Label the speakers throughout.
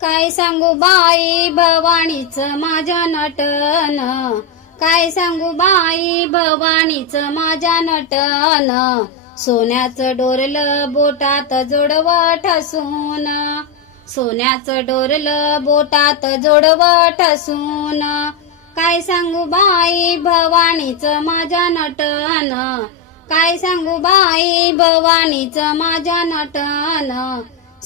Speaker 1: काय सांगू बाई भवानीच माझ्या नटन? काय सांगू बाई भवानीच माझ्या नटन? सोन्याचं डोरलं बोटात जोडव ठसून सोन्याचं डोरलं बोटात जोडव ठसून काय सांगू बाई भवानीच माझ्या नटन? काय सांगू बाई भवानीच माझ्या नटन?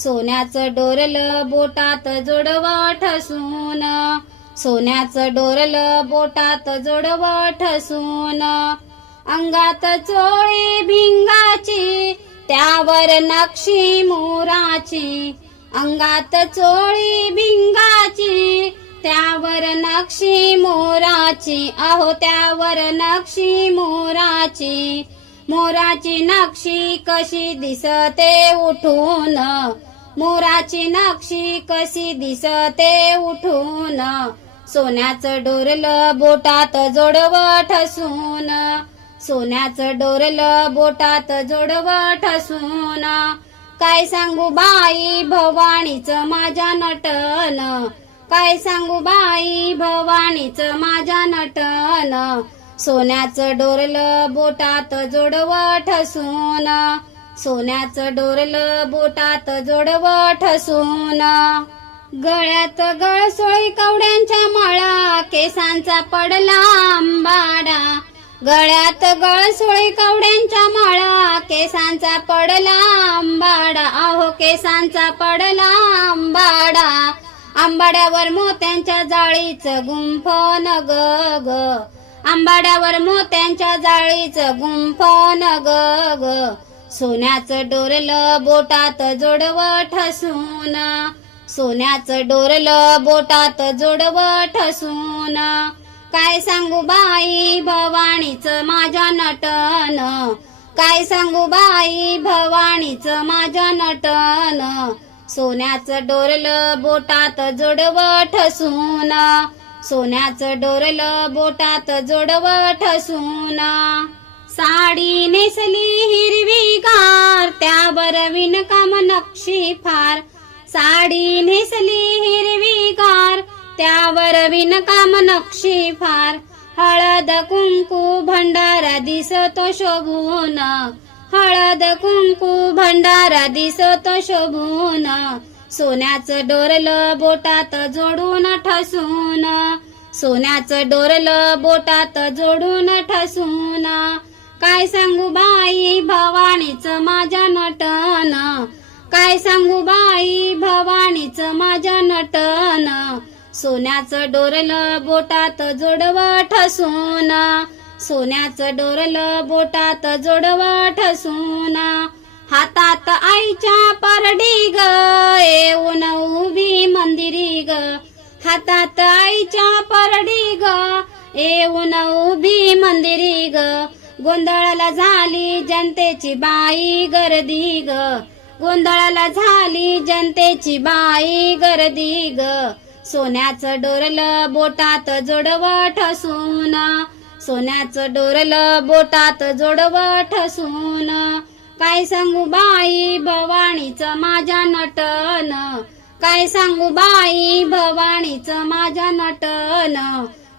Speaker 1: सोन्याचं डोरलं बोटात जोडवा ठसून. सोन्याचं डोरलं बोटात जोडवा ठसून. अंगात चोळी भिंगाची त्यावर नक्षी मोराची. अंगात चोळी भिंगाची त्यावर नक्षी मोराची. अहो त्यावर नक्षी मोराची. मोराची नक्षी कशी दिसते उठून? मोराची नक्षी कशी दिसते उठून? सोन्याचं डोरलं बोटात जोडव ठसून सोन्याचं डोरलं बोटात जोडव ठसून काय सांगू बाई भवानीच माझ्या नटन? काय सांगू बाई भवानीच माझ्या नटन? सोन्याचं डोरलं बोटात जोडव ठसून सोन्याचं डोरलं बोटात जोडव ठसून गळ्यात गळसोळी कवड्यांच्या माळा केसांचा पडला आंबाडा. गळ्यात गळसोळी कवड्यांच्या माळा केसांचा पडला आंबाडा. अहो केसांचा पडला आंबाडा. आंबाड्यावर मोत्यांच्या जाळीचं गुंफन ग ग. आंबाड्यावर मोत्यांच्या जाळीचं गुंफन ग ग. सोन्याचं डोरलं बोटात जोडव ठसून सोन्याचं डोरलं बोटात जोडव ठसून काय सांगू बाई भवानीच माझ्या नटन? काय सांगू बाई भवानीच माझ्या नटन? सोन्याचं डोरलं बोटात जोडव ठसून सोन्याचं डोरलं बोटात जोडव ठसून साडी नेसली हिरवी गार त्यावर विणकाम नक्षी फार. साडी नेसली हिरवी गार त्यावर विणकाम नक्षी फार. हळद कुंकू भंडारा दिसतो शोभून. हळद कुंकू भंडारा दिसतो शोभून. सोन्याचं डोरलं बोटात जोडून ठसून. सोन्याचं डोरलं बोटात जोडून ठसून. काय सांगू बाई भवानीच माझ्या नटन? काय सांगू बाई भवानीच माझ्या नटन? सोन्याचं डोरलं बोटात जोडव ठसून. सोन्याचं डोरलं बोटात जोडव ठसून. हातात आईच्या परडी ग येऊन उभी मंदिरी ग. हातात आईच्या परडी ग येऊन उभी मंदिरी ग. गोंधळाला झाली जनतेची बाई गर्दी ग. गोंधळाला झाली जनतेची बाई गर्दी ग. सोन्याचं डोरलं बोटात जोडव ठसून सोन्याचं डोरलं बोटात जोडव ठसून काय सांगू बाई भवानीच माझ्या नटन. काय सांगू बाई भवानीच माझ्या नटन.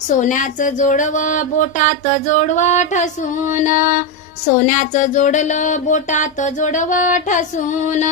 Speaker 1: सोन्याचं जोडव बोटात जोडव ठसून. सोन्याचं जोडलं बोटात जोडव ठसून.